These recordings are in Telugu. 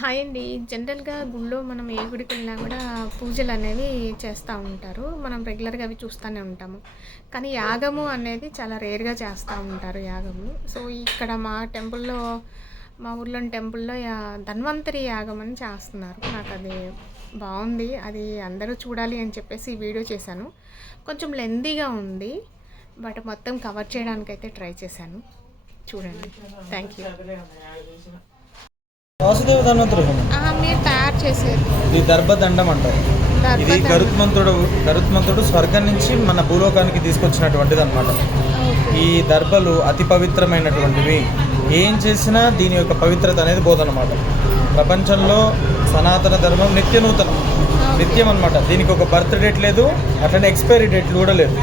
హాయ్ అండి. జనరల్‌గా గుడిలో మనం ఏ గుడికెళ్ళినా గూడా పూజలనేవి చేస్తా ఉంటారు. మనం రెగ్యులర్‌గా అవి చూస్తానే ఉంటాము. కానీ యాగము అనేది చాలా రేర్‌గా చేస్తా ఉంటారు యాగము. సో, ఇక్కడ మా ఊర్లోని టెంపుల్‌లో ధన్వంతరి యాగం అని చేస్తున్నారు. నాకది బావుంది. అది అందరూ చూడాలి అని చెప్పేసి ఈ వీడియో చేశాను. కొంచెం లెంతీగా ఉంది. బట్ మొత్తం కవర్ చేయడానికైతే ట్రై చేశాను. చూడండి. Thank you. వాసుదేవ ధన్వంతరి హోమం. మీరు తయారు చేసేది ఇది దర్భదండం అంటారు. ఇది గరుత్మంతుడు స్వర్గం నుంచి మన భూలోకానికి తీసుకొచ్చినటువంటిది అనమాట. ఈ దర్భలు అతి పవిత్రమైనటువంటివి. ఏం చేసినా దీని యొక్క పవిత్రత అనేది బోధనమాట. ప్రపంచంలో సనాతన ధర్మం నిత్యం అనమాట. దీనికి ఒక బర్త్ డేట్ లేదు, అట్లనే ఎక్స్పైరీ డేట్ కూడా లేదు.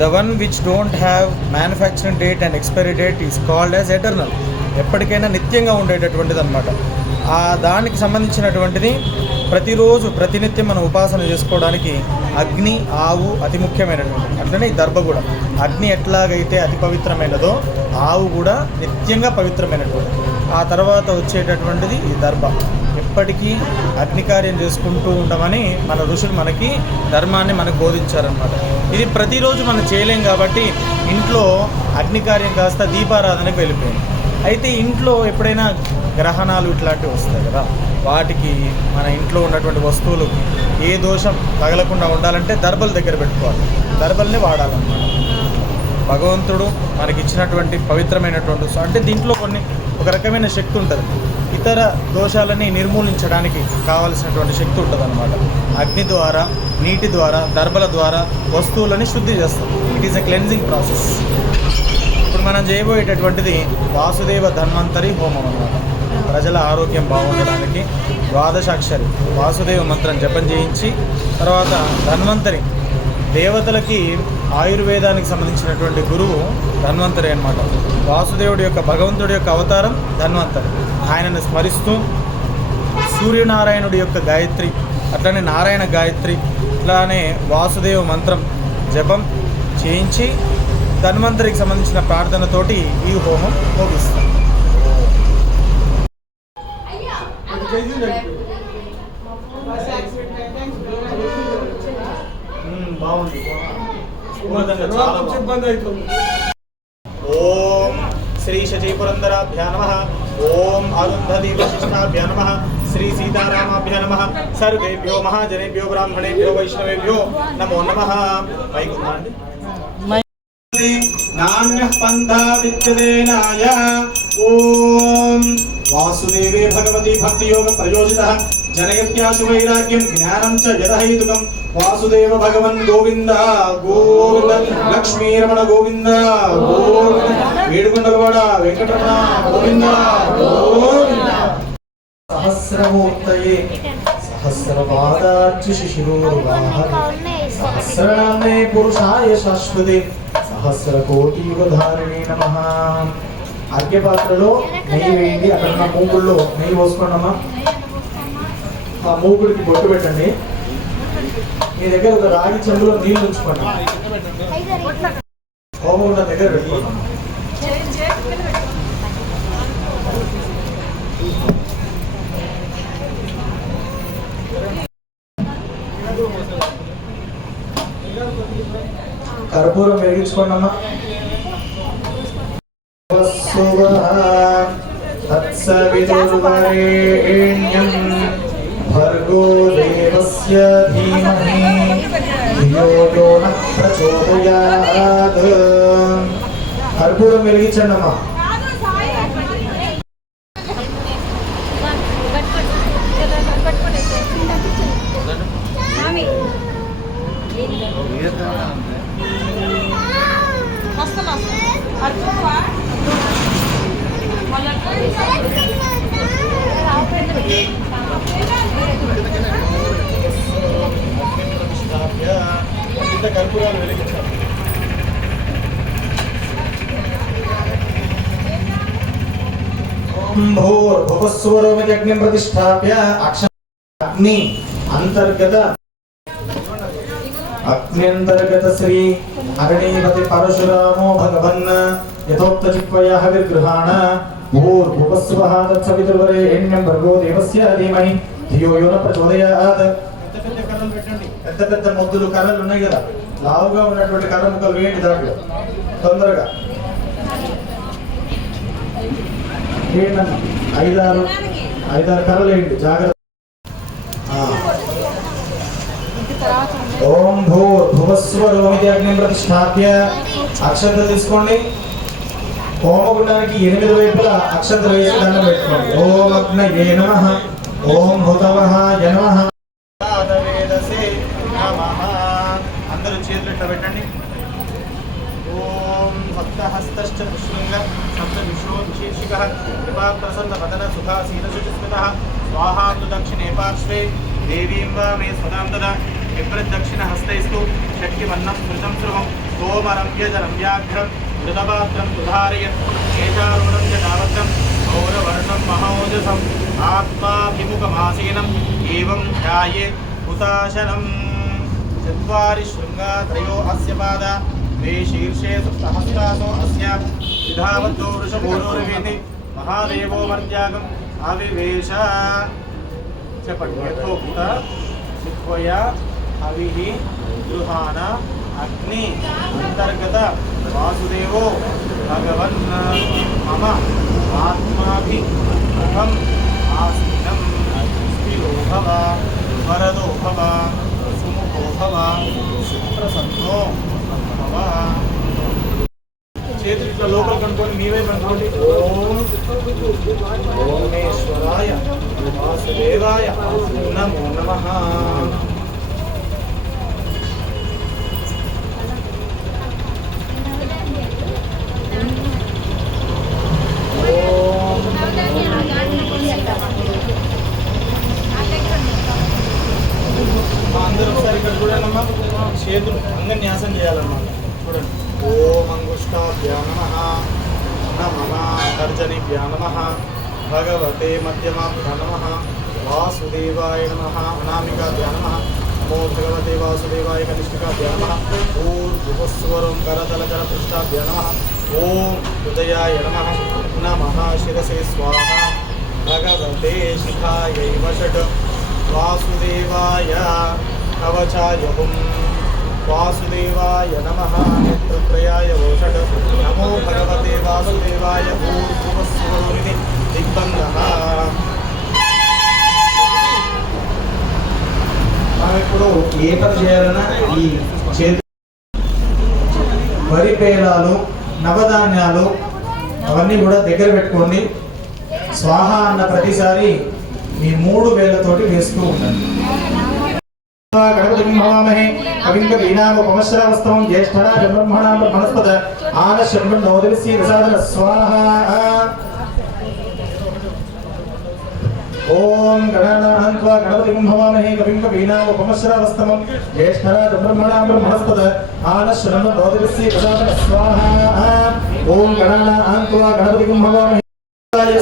The one which don't have manufacturing date and expiry date is called as eternal. ఎప్పటికైనా నిత్యంగా ఉండేటటువంటిది అనమాట. ఆ దానికి సంబంధించినటువంటిది ప్రతిరోజు ప్రతినిత్యం మనం ఉపాసన చేసుకోవడానికి అగ్ని, ఆవు అతి ముఖ్యమైనటువంటిది. అట్లనే ఈ దర్భ కూడా అగ్ని ఎట్లాగైతే అతి పవిత్రమైనదో ఆవు కూడా నిత్యంగా పవిత్రమైనటువంటిది. ఆ తర్వాత వచ్చేటటువంటిది ఈ దర్భ. ఎప్పటికీ అగ్నికార్యం చేసుకుంటూ ఉండమని మన ఋషులు మనకి ధర్మాన్ని మనకు బోధించారనమాట. ఇది ప్రతిరోజు మనం చేయలేం కాబట్టి ఇంట్లో అగ్నికార్యం కాస్త దీపారాధనకు వెళ్ళిపోయింది. అయితే ఇంట్లో ఎప్పుడైనా గ్రహణాలు ఇట్లాంటివి వస్తాయి కదా, వాటికి మన ఇంట్లో ఉన్నటువంటి వస్తువులు ఏ దోషం తగలకుండా ఉండాలంటే దర్బల దగ్గర పెట్టుకోవాలి. దర్బల్ని వాడాలన్నమాట. భగవంతుడు మనకి ఇచ్చినటువంటి పవిత్రమైనటువంటి అంటే దీంట్లో ఒక రకమైన శక్తి ఉంటుంది. ఇతర దోషాలని నిర్మూలించడానికి కావలసినటువంటి శక్తి ఉంటుంది అనమాట. అగ్ని ద్వారా, నీటి ద్వారా, దర్బల ద్వారా వస్తువులని శుద్ధి చేస్తాం. It is a cleansing process. ఇప్పుడు మనం చేయబోయేటటువంటిది వాసుదేవ ధన్వంతరి హోమం అన్నమాట. ప్రజల ఆరోగ్యం బాగుండడానికి ద్వాదశాక్షరి వాసుదేవ మంత్రం జపం చేయించి తర్వాత ధన్వంతరి దేవతలకి ఆయుర్వేదానికి సంబంధించినటువంటి గురువు ధన్వంతరి అన్నమాట. వాసుదేవుడి యొక్క భగవంతుడి యొక్క అవతారం ధన్వంతరి. ఆయనను స్మరిస్తూ సూర్యనారాయణుడి యొక్క గాయత్రి, అట్లనే నారాయణ గాయత్రి, ఇట్లానే వాసుదేవ మంత్రం జపం చేయించి ధన్వంతరికి సంబంధించిన ప్రార్థనతోటి ఈ హోమం ముగిస్తాం. బాగుంది. ఓం శ్రీ శచీపురందరాభ్యా నమః. ఓం అరుంధతి వశిష్ఠాభ్యా నమః. శ్రీ సీతారామాభ్యా నమః. సర్వేభ్యో మహాజనేభ్యో బ్రాహ్మణేభ్యో వైష్ణవేభ్యో నమో నమః. వైకుంఠాండి నాన్యః పంథా విద్యతే నాయ. ఓం వాసుదేవే భగవతి భక్తియోగ ప్రయోజితః జనయత్యాశు వైరాగ్యం జ్ఞానం చ యదహైతుకం. వాసుదేవ భగవన్ గోవింద గోవింద. లక్ష్మీరమణ గోవింద గోవింద. వేడుకొండలవాడ వెంకటరమణ గోవింద గోవింద. సహస్రమూర్తయే సహస్రపాదార్చి శిశిరోర్వాహనే సహస్రనామే పురుషాయ శాశ్వతే సహస్రకోటియుగధారిణే నమః. అర్ఘ్యపాత్రలో నెయ్యి వేయండి. అక్కడ ఉన్న మూగుల్లో నెయ్యి పోసుకోండమ్మా. ఆ మూగుడికి బొట్టు పెట్టండి. మీ దగ్గర ఒక రాగి చెంబులో నీళ్ళు ఉంచుకోండి. హోమగుండ దగ్గర పెట్టుకోండి. కర్పూరం వెలిగించుకోండి అమ్మా. తత్సవితుర్వరేణ్యం భర్గో దేవస్య ధీమహి ధియో యో నః ప్రచోదయాత్. కర్పూరం వెలిగించండి అమ్మా. కర్పూరాలు వెలిగించాలి. భూర్భువస్వరోమయజ్ఞం ప్రతిష్టాప్య అగ్ని అంతర్గత శ్రీ అగ్నిపతి పరశురామో భగవన్ యథోక్త చిత్వయ విగ్రహాణ భూర్భువస్వః తత్సవితుర్వరేణ్యం భర్గో దేవస్య ధీమహి ధియో యో న ప్రచోదయాత్. పెద్ద కర్రలు పెట్టండి. పెద్ద మొద్దులు కర్రలు ఉన్నాయి కదా, లావుగా ఉన్నటువంటి కర్ర ముక్కలు వేయండి దాంట్లో తొందరగా. ఐదారు కర్రలు వేయండి జాగ్రత్త. ఓం భూర్భువస్వరోమితి అగ్నిం ప్రతిష్ఠాప్య. అక్షంతలు తీసుకోండి. హోమగుండానికి 8 వైపులా అక్షంతలు వేసి దండం పెట్టుకోండి. ఓం అగ్నయే నమః, ఓం భూతవహాయ నమః. అందరూ చేతులు ఇట్లా పెట్టండి. ఓం భక్తహస్తశ్చ పుష్లింగ సప్తవిశ్వోభిషేషికః కృపా ప్రసన్న వదన సుఖాసీన శుచిస్మితః స్వాహాతు దక్షిణే పార్శ్వే దేవీం వా మే స్వదాం దదా విప్రదక్షిణ హస్తైస్తు శక్తివన్నం స్మృతం శృవం సోమరమ్యజరం వ్యాఘ్రం మృతపాత్రం ఉదారయత్ కేశారూఢం జటావత్రం గౌరవర్ణం మహోజసం ఆత్మాభిముఖమాసీనం ఏవం ధ్యాయేత్ హుతాశనం. చత్వారి శృంగా త్రయో అస్య పాద మే శీర్షే సప్తహస్తాసో అస్య విధావతో వృషభూరోర్వేది మహాదేవో మర్యాగం అవివేశ. చెప్పండి. యథోక్త శిత్వయ అవిహి గృహాన అగ్ని అంతర్గత వాసుదేవో భగవన్ మమ ఆత్మాభి ముఖం ఆసీనం స్థిరో భవ వరదో భవ సుముఖో భవ సుప్రసన్నో భవ. చేతులు ఇట్లా లోపల కనుక్కొని మీవే కనుక్కోండి. ఓం ఓమేశ్వరాయ వాసుదేవాయ నమో నమః. అందరూ ఒకసారి ఇక్కడ చూడండి. చేతులు అంగన్యాసం చేయాలన్నమాట. చూడండి. ఓం అంగుష్టాభ్యా నమః, నమః తర్జనిభ్యా నమః, భగవతే మధ్యమాభ్యా నమః, వాసుదేవాయ నమః, అనామికాభ్యా నమః, నమో భగవతే వాసుదేవాయ కనిష్ఠికాభ్యా నమః, భూర్భువస్వరం కరతలకర పృష్ఠాభ్యా నమః, ఓం హృదయాయ నమః, నమః శిరసే స్వాహ, భగవతే శిఖాయై వషట్, వాసుదేవాయ కవచాయ హుం, వాసుదేవాయ నమః నేత్రత్రయాయ వోషట్, నమో భగవతే వాసుదేవాయ భూర్భువస్వరోమితి దిగ్బంధః. మనం ఇప్పుడు ఏ పని చేయాలన్నా ఈ చేతి వరి పేలాలు నవధాన్యాలు అవన్నీ కూడా దగ్గర పెట్టుకోండి. స్వాహ అన్న ప్రతిసారి మీ 3 వేళ్ళతోటి వేస్తూ ఉండండి. గణపతిం హవామహే కవిం కవీనాముపమశ్రవస్తవం జ్యేష్ఠరాజం బ్రహ్మణాం బ్రహ్మణస్పద ఆనశ్యం నోదవిస్య ప్రసాదన స్వాహ. ఓం గణానాం త్వా గణపతిం హవామహే కవిం కవీనాముపమశ్రవస్తవం జ్యేష్ఠరాజం బ్రహ్మణాం బ్రహ్మణస్పద ఆనశ్యం నోదవిస్య ప్రసాదన స్వాహ. ఓం గణానాం త్వా గణపతిం హవామహే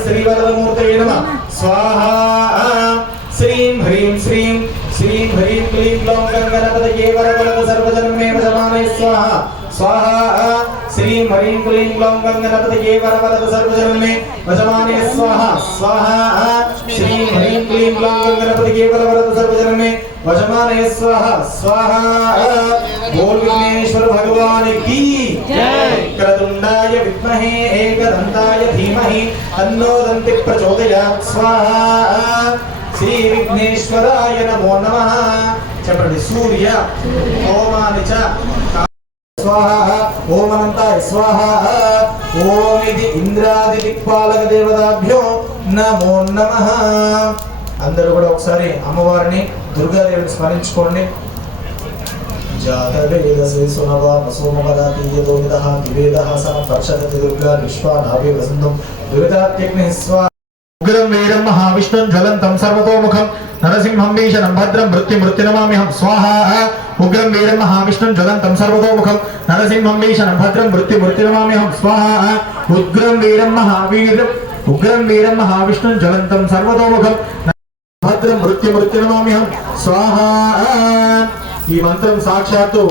శ్రీవరదమూర్తయే నమః స్వాహా. శ్రీం హ్రీం శ్రీం శ్రీం హ్రీం క్లీం గ్లౌం గణపతయే వరవరద సర్వజన్మే వశమానయ స్వాహా స్వాహా. శ్రీం హ్రీం క్లీం గ్లౌం గణపతయే వరవరద సర్వజన్మే వశమానయ స్వాహా స్వాహా. శ్రీం హ్రీం క్లీం గ్లౌం గణపతయే వరవరద సర్వజన్మే వశమానయ స్వాహా స్వాహా. బోల్ విఘ్నేశ్వర భగవాన్ की जय. क्रतुंडाय विद्महे एकदंताय धीमहि तन्नो दन्ति प्रचोदयात् स्वाहा. శ్రీ విఘ్నేశ్వరాయ నమో నమః. చెప్పండి. సూర్య ఓమాని చ స్వాహ, ఓం అనంతాయ స్వాహ, ఓం ఇది ఇంద్రాది దిక్పాలక దేవతాభ్యో నమో నమః. అందరూ కూడా ఒకసారి అమ్మవారిని దుర్గాదేవిని స్మరించుకోండి. జాతవేదసే సునవా వసోమపదాతీయతో విదః దివేదః సమ పర్షదతి దుర్గా విశ్వానాభి వసంతం దురితాత్యగ్నిః స్వాహా. ఉగ్రం వీరం మహావిష్ణుం జ్వలంతం సర్వతోముఖం నరసింహం భీషణం భద్రం మృత్యునమామ్యహం స్వాహా. ఉగ్రం వీరం మహావిష్ణుం జ్వలంతం సర్వతోముఖం నరసింహం భీషణం భద్రం మృత్యునమామ్యహం స్వాహా. ఉగ్రం వీరం మహావిష్ణుం జ్వలంతం సర్వతోముఖం భద్రం మృత్యునమామ్యహం స్వాహా. ఈ మంత్రం సాక్షాత్తు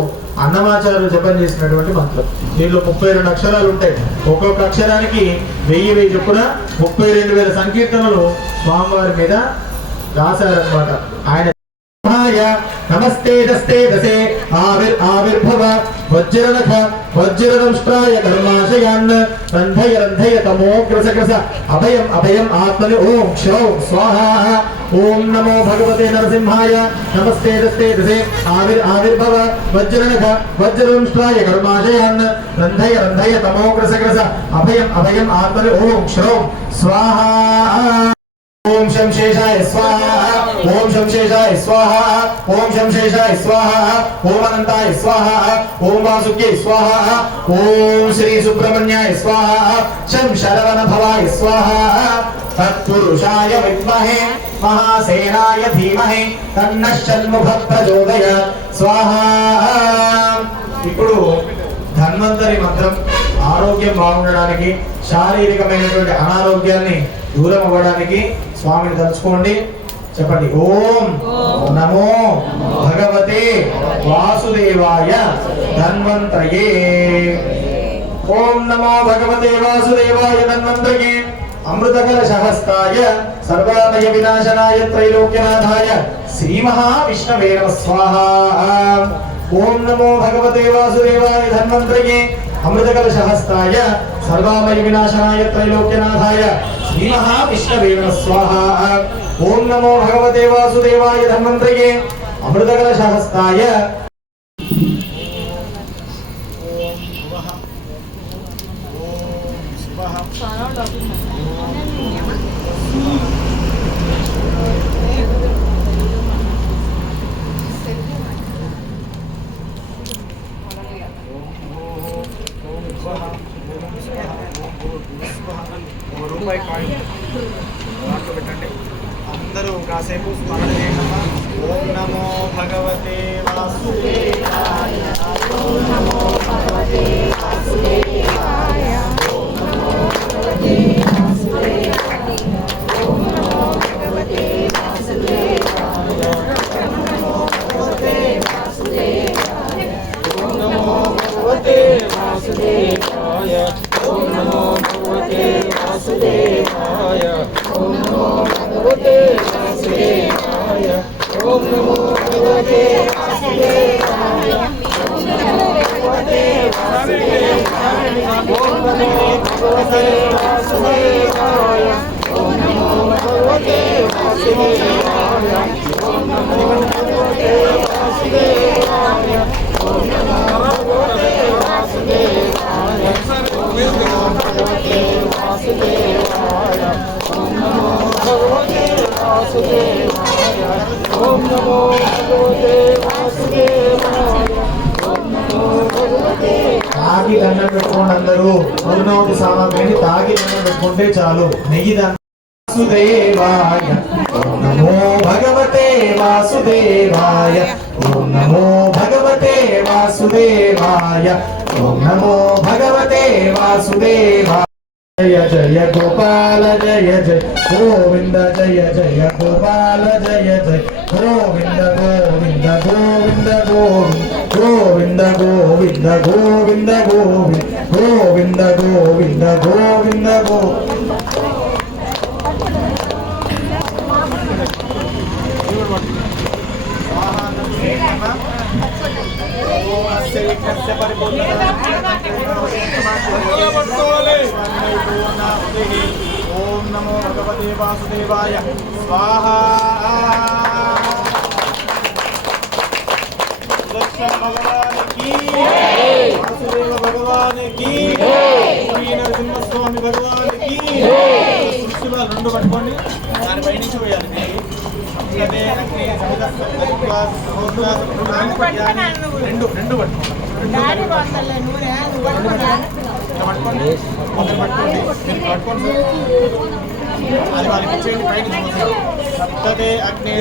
అన్నమాచార్యులు జపం చేసినటువంటి మంత్రం. దీనిలో 32 అక్షరాలు ఉంటాయి. ఒక్కొక్క అక్షరానికి 1000 చొప్పున 32,000 సంకీర్తనలు స్వామివారి మీద రాశారనమాట. ఆయన నమస్తే దస్తే దశే ఆవిర్భవ వజ్రనఖ వజ్రదంష్ట్రాయ కర్మాశయాన్ రంధయ రంధయ తమోగ్రసగ్రస అభయం అభయం ఆత్మని ఓం క్షౌ స్వాహా. ఓం నమో భగవతే నరసింహాయ. నమస్తే దస్తే దశే ఆవిర్భవ వజ్రనఖ వజ్రదంష్ట్రాయ కర్మాశయాన్ రంధయ రంధయ తమోగ్రసగ్రస అభయం అభయం ఆత్మని ఓం క్షౌ స్వాహా. ఓం శంశేషాయ స్వాహా. ఓం శంశేషాయ స్వాహా. ఓం శంశేషాయ స్వాహా. ఓం అనంతాయ స్వాహా. ఓం వాసుక్యై స్వాహా. ఓం శ్రీ సుబ్రహ్మణ్యాయ స్వాహా. శం శరవణ భవాయ స్వాహా. తత్పురుషాయ విద్మహే మహాసేనాయ ధీమహి తన్నః షణ్ముఖ ప్రచోదయాత్ స్వాహా. ఇప్పుడు ధన్వంతరి మంత్రం ఆరోగ్యం బాగుండడానికి, శారీరకమైనటువంటి అనారోగ్యాన్ని దూరం అవ్వడానికి స్వామిని తలుచుకోండి. చెప్పండి. ఓం నమో భగవతే వాసుదేవాయ ధన్వంతయే. ఓం నమో భగవతే వాసుదేవాయ ధన్వంతయే. అమృతకలశహస్తాయ సర్వామయ వినాశనాయ త్రైలోక్యనాథాయ శ్రీ మహావిష్ణవే నమః స్వాహా. ఓం నమో భగవతే వాసుదేవాయ ధన్వంతయే. అమృతకలశహస్తాయ సర్వామయ వినాశనాయ త్రైలోక్యనాథాయ శ్రీ మహావిష్ణవే నమః స్వాహా. ఓం నమో భగవతే వాసుదేవాయ ధన్వంతయే. అమృతకలశహస్తాయ రూపాయి కాయిన్ దాంట్లో పెట్టండి. అందరూ కాసేపు స్మరణ చేయండి. ఓం నమో భగవతే వాసుదేవాయ. ఓం నమో భగవతే వాసుదేవాయ. ఓం నమో భగవతే వాసుదేవాయ. ఓం నమో భగవతే వాసుదేవాయ. ఓం నమో భగవతే వాసుదేవాయ. ఓం నమో భగవతే వాసుదేవాయ. ఓం నమో భగవతే వాసుదేవాయ. ఓం నమో భగవతే వాసుదేవాయ. ఓం నమో భగవతే వాసుదేవాయ. ఓం నమో భగవతే వాసుదేవాయ. ఓం నమో భగవతే వాసుదేవాయ. ఓం నమో భగవతే వాసుదేవాయ. ఓం నమో భగవతే వాసుదేవాయ. ఓం నమో భగవతే వాసుదేవాయ. భగవతే వాసుదేవాయ. ఓం నమో భగవతే వాసుదేవాయ. ఓం నమో భగవతే వాసుదేవాయ. ఓం నమో భగవతే. తాగి దండం పెట్టుకోండి అందరూ. మరునోటి సామాగ్రిని తాగి దండం పెట్టుకుంటే చాలు. నెయ్యి దండం. వాసుదేవాయ. ఓం నమో భగవతే వాసుదేవాయ. ఓం నమో భగవతే వాసుదేవాయ. ఓం నమో భగవతే వాసుదేవాయ. జయ జయ గోపాల జయ జయ గోవింద జయ జయ గోపాల జయ జయ గోవింద గోవింద గోవింద గోవింద గోవింద గోవింద గోవింద గోవింద గోవింద గోవింద. ఓం నమో భగవతే వాసుదేవాయ స్వాహా. భగవానికి వాసుదేవ భగవానికి శ్రీ నరసింహస్వామి భగవానికి. రెండు పట్టుకోండి, దానిపై నుంచి పోయాలి. రెండు రెండు పట్టుకోండి. అది వాళ్ళకి చేయండి. పైన సప్తదే అగ్నే.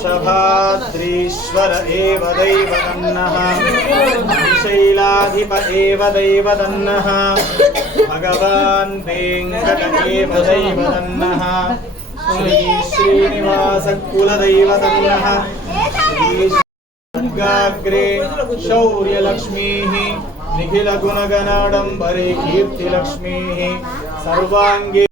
शभाद्रीश्वर एव दैवतन्नः शैलाधिप एव दैवतन्नः भगवान् वेङ्कट एव दैवतन्नः श्री श्रीनिवास कुलदैवतन्नः श्रीगाग्रे शौर्यलक्ष्मीः निखिलगुणगणाडम्बरे कीर्तिलक्ष्मीः सर्वाङ्गे